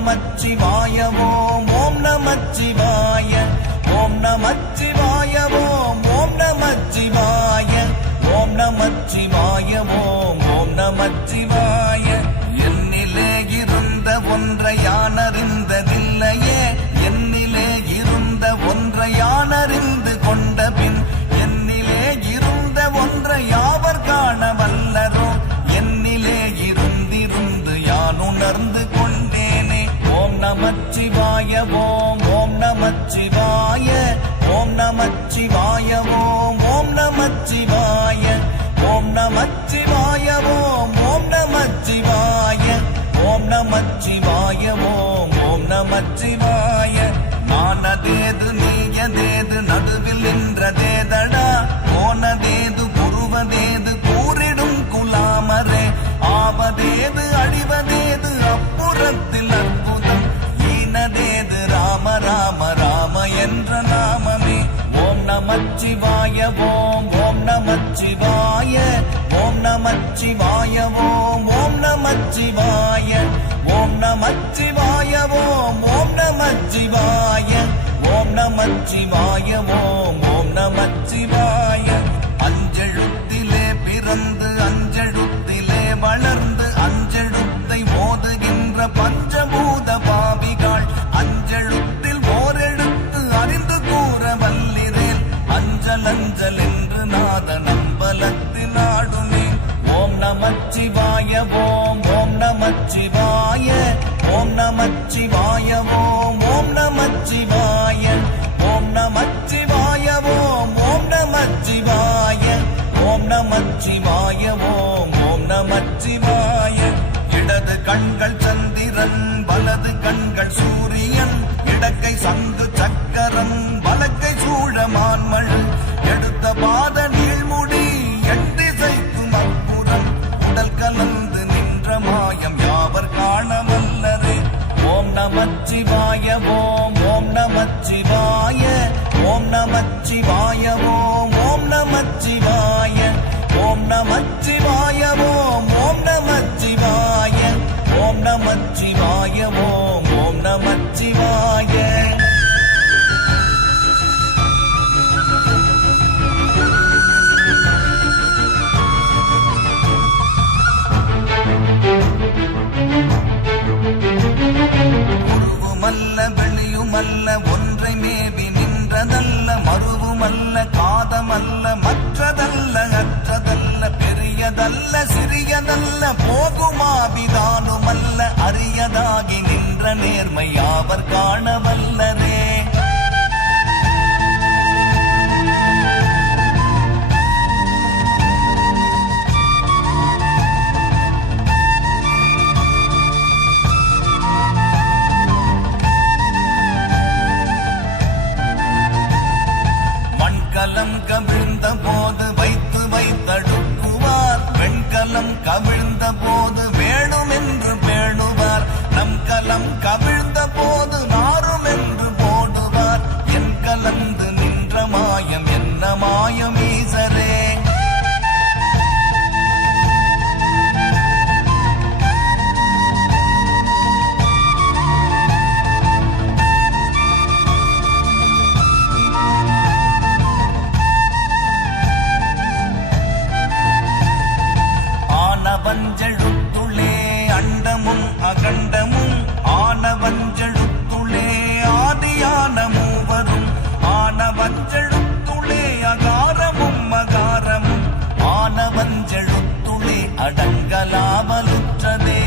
நமச்சிவாய ஓம் ஓம் நமச்சிவாய ஓம் நமச்சிவாய ஓம் ஓம் நமச்சிவாய ஓம் நமச்சிவாய ஓம் ஓம் நமச்சிவாய என்னிலே இருந்த ஒன்றை யானறிந்ததில்லையே என்னிலே இருந்த ஒன்றை யானறிந்து கொண்ட பின் என்னிலே இருந்த ஒன்றை யாவர் காண வல்லரோ என்னிலே இருந்திருந்து யான் உணர்ந்து கொண்டேனே ஓம் நமச்சிவாய ஓம் ஓம் நமச்சிவாய ஓம் நமச்சிவாய ஓம் ஓம் நமச்சிவாய ஓம் நமச்சிவாய ஓம் ஓம் நமச்சிவாய ஓம் நமச்சிவாய ஓம் ஓம் நமச்சிவாய நானதேது நீயதேது நடுவில் நின்றதேதடா போனதேது புருவதேது கூறிடும் குலாமரே ஆவதேது அழிவதேது அப்புறத்தில் அற்புதம் ஈனதேது ராம ராம ராம என்ற நாமமே ஓம் நமச்சிவாய ஓம் ஓம் நமச்சிவாய ஓம் நமச்சிவாய ஓம் ஓம் நமச்சிவாய ஓம் நமச்சிவாய ஓம் ஓம் நமச்சிவாய ஓம் நமச்சிவாய ஓம் ஓம் நமச்சிவாய அஞ்செழுத்திலே பிறந்து அஞ்செழுத்திலே வளர்ந்து அஞ்செழுத்தை ஓதுகின்ற பஞ்சபூத பாவிகள் அஞ்செழுத்தில் ஓரெழுத்து அறிந்து கூற வல்லிரேன் அஞ்சல் அஞ்சல் என்று நாத நம்பலத்தில் ஆடுமே ஓம் நமச்சிவாய ஓம் ஓம் நமச்சிவாய ஓம் நமச்சிவாய ஓம் ஓம் நமச்சிவாய ஓம் நமச்சிவாய ஓம் ஓம் நமச்சிவாய ஓம் நமச்சிவாய ஓம் ஓம் நமச்சிவாய இடது கண்கள் சந்திரன் வலது கண்கள் சூரியன் இடக்கை சங்கு சக்கரம் வலக்கை சூழமான்மழு எடுத்த பாத நீழ்முடி என் திசைக்கும் அப்புறம் உடல் கலந்து நின்ற மாயம் யாவர் காண வல்லரே ஓம் நமச்சிவாய ஓம் ஓம் நமச்சிவாய ஓம் நமச்சிவாய ஓம் ஓம் நமச்சிவாய ஓம் நமச்சிவாய ஓம் ஓம் நமச்சிவாய ஓம் நமச்சிவாய ஓம் ஓம் நமச்சிவாய உருவுமல்ல வெளியுமல்ல ஒன்றை மேவி நின்றதல்ல மறுவுமல்ல காதமல்ல மற்றதல்ல அற்றதல்ல பெரியதல்ல சிறியதல்ல போகுமாவிதானுமல்ல அரியதாகி நின்ற நேர்மை யாவர் காண வல்லரே மண்கலம் கவிழ்ந்த போது வைத்து வைத்தடுக்குவார் வெண்கலம் கவிழ்ந்த போது வேணும் என்று பேணுவார் நம் கலம் கவிழ்ந்த போது நாரும் என்று போடுவார் என் கலந்து நின்ற மாயம் என்ன மாயம் ஈசரே ஆனவஞ்செழுத்துளே அண்டமும் அகண்டமும் ஆனவஞ்செழுத்துளே ஆதியான மூவரும் ஆனவஞ்செழுத்துளே அகாரமும் அகாரமும் ஆனவஞ்செழுத்துளே அடங்கலாமலுற்றதே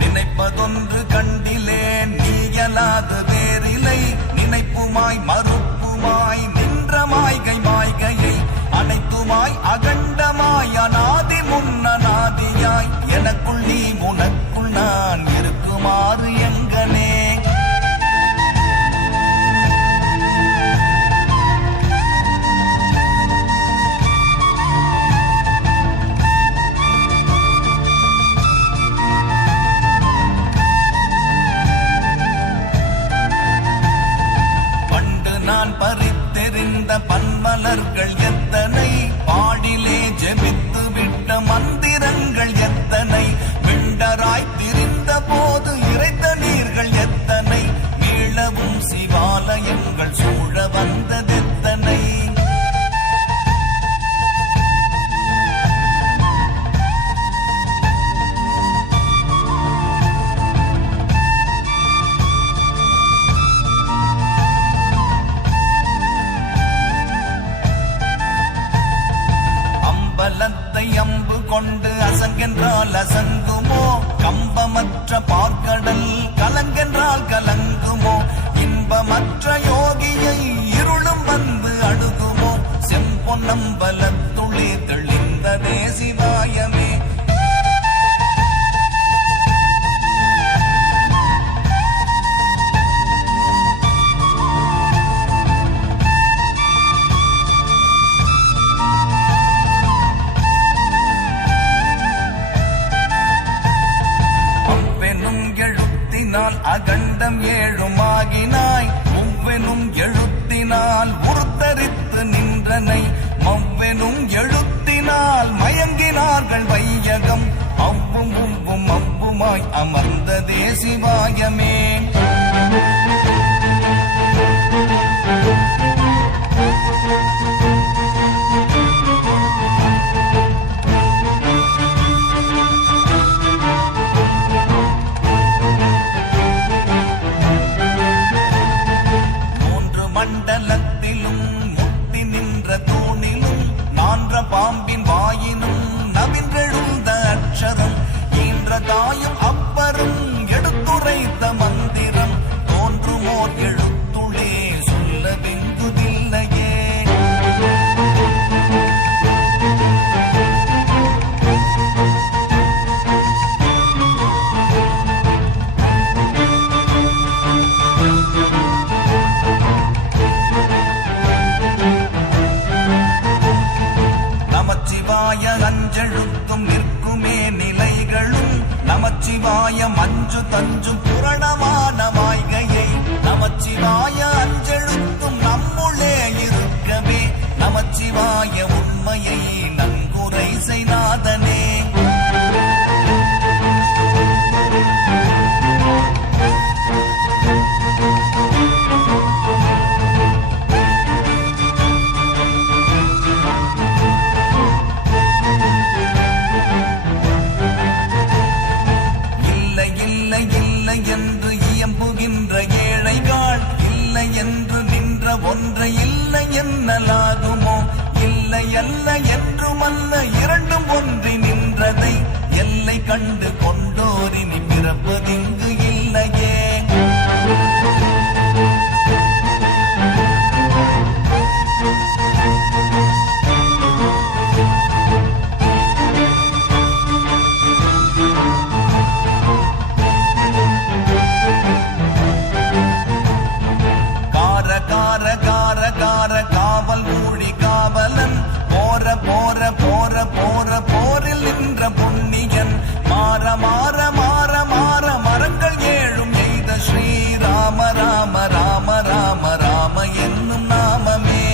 நினைப்பதொன்று கண்டிலே நீயலாது வேறிலை நினைப்புமாய் மறுப்புமாய் நின்ற மாய்கை மாய்கையை அனைத்துமாய் அகண்டமாய் அநாதி முன்னநாதியாய் எனக்குள் நீ உனக்குள் நான் இருக்குமாறு எங்கனே துன்பமற்ற பார்க்கடல் கலங்கென்றால் கலங்குமோ? இன்பமற்ற யோகியை இருளும் வந்து அணுகுமோ? செம்பொன்னம்பலத்துளே தெளிந்ததே சிவாயமே. அகண்டம் ஏழுமாகினாய் முவ்வெனும் எழுத்தினால் உருத்தரித்து நின்றனை மவ்வெனும் எழுத்தினால் மயங்கினார்கள் வையகம் அவ்வும் உவ்வும் அவ்வுமாய் அமர்ந்ததே சிவாயமே. மண்டலத்திலும் முட்டி நின்ற தூணிலும் நான்ற பாம்பின் வாயினும் நவின்றெழுந்த அக்ஷரம் ஈன்ற தாயும் அப்பரும் எடுத்துரைத்த மந்திரம் தோன்றுமோர் எழுத்துளே சொல்ல வெங்குதில்லையே. நமச்சிவாய அஞ்செழுத்தும் நிற்குமே நிலைகளும் நமச்சிவாய மஞ்சு தஞ்சும் புரணமான மாய்கையை நமச்சிவாய அஞ்செழுத்தும் நம்முள்ளே இருக்கவே நமச்சிவாய உண்மையை நன்குரை செய்நாதனே. என்று இயம்புகின்ற ஏழைகள் இல்லை என்று நின்ற ஒன்றை இல்லை என்னலாகுமோ? இல்லை அல்ல என்றுமல்ல இரண்டும் ஒன்றி நின்றதை எல்லை கண்டு கொண்டோரினி பிறப்பதிங்கு இல்லையே. காவல் ஊழி காவலன் போற போற போற போற போரில் நின்ற புண்ணியன் மாற மாற மாற மாற மரங்கள் ஏழும் எய்த ஸ்ரீராம ராம ராம ராம ராம என்னும் நாமமே.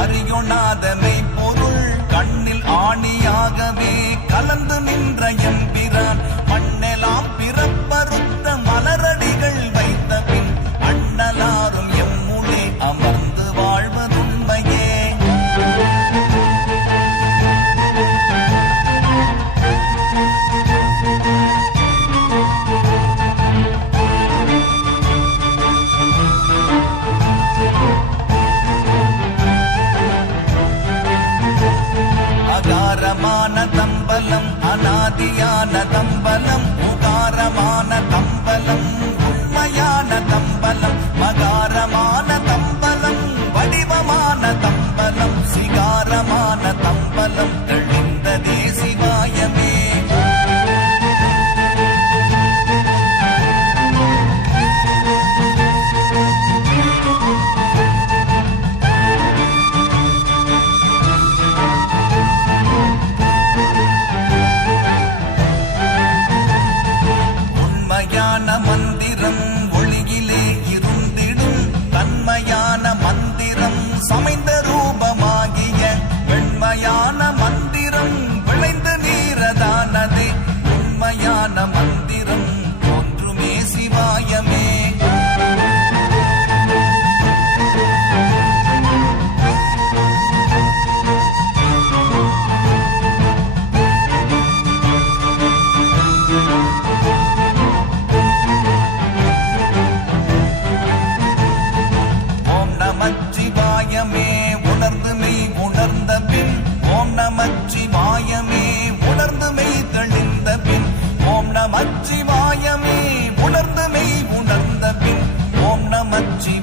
அறியொணாதனை பொருள் கண்ணில் ஆணியாகவே கலந்து நின்ற எம்பிரான் மண்ணெலாம் பிறப்பறுத்த மலரடிகள் வைத்த பின் அண்ணலாரும் எம்முளே அமர்ந்து வாழ்வதுண்மையே. அகாரமான தம்பலம் அநாதியான தம்பலம் உகாரமான தம்பலம் உண்மையான தம்பலம் மகாரமான தம்பலம் வடிவமான தம்பலம் சிகாரமான தம்பலம் தெளிந்ததே சிவாயமே. மந்திரம் ஒளியிலே இருந்த நமச்சிவாயமே உணர்ந்து மெய் தெளிந்த பின் ஓம் நமச்சிவாயமே உணர்ந்து மெய் உணர்ந்த பின் ஓம் நமச்சிவாய